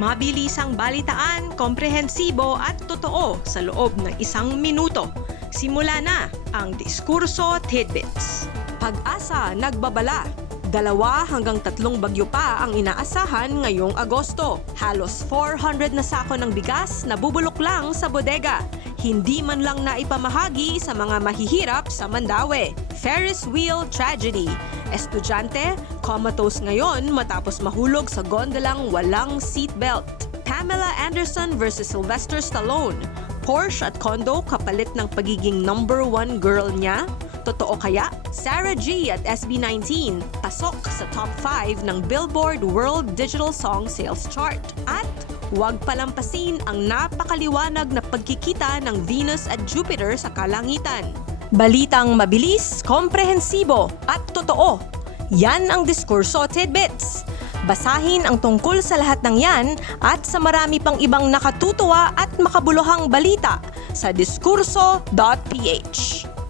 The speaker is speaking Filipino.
Mabilisang balitaan, komprehensibo at totoo sa loob ng 1 minuto. Simula na ang Diskurso Tidbits. Pag-asa nagbabala. 2 hanggang 3 bagyo pa ang inaasahan ngayong Agosto. Halos 400 na sako ng bigas na bubulok lang sa bodega. Hindi man lang naipamahagi sa mga mahihirap sa Mandaue. Ferris wheel tragedy. Estudyante, comatose ngayon matapos mahulog sa gondolang walang seatbelt. Pamela Anderson versus Sylvester Stallone. Porsche at condo kapalit ng pagiging #1 girl niya? Totoo kaya? Sarah G at SB19 pasok sa top 5 ng Billboard World Digital Song Sales Chart. At huwag palampasin ang napakaliwanag na pagkikita ng Venus at Jupiter sa kalangitan. Balitang mabilis, komprehensibo at totoo. Yan ang Diskurso Tidbits. Basahin ang tungkol sa lahat ng yan at sa marami pang ibang nakatutuwa at makabuluhang balita sa diskurso.ph.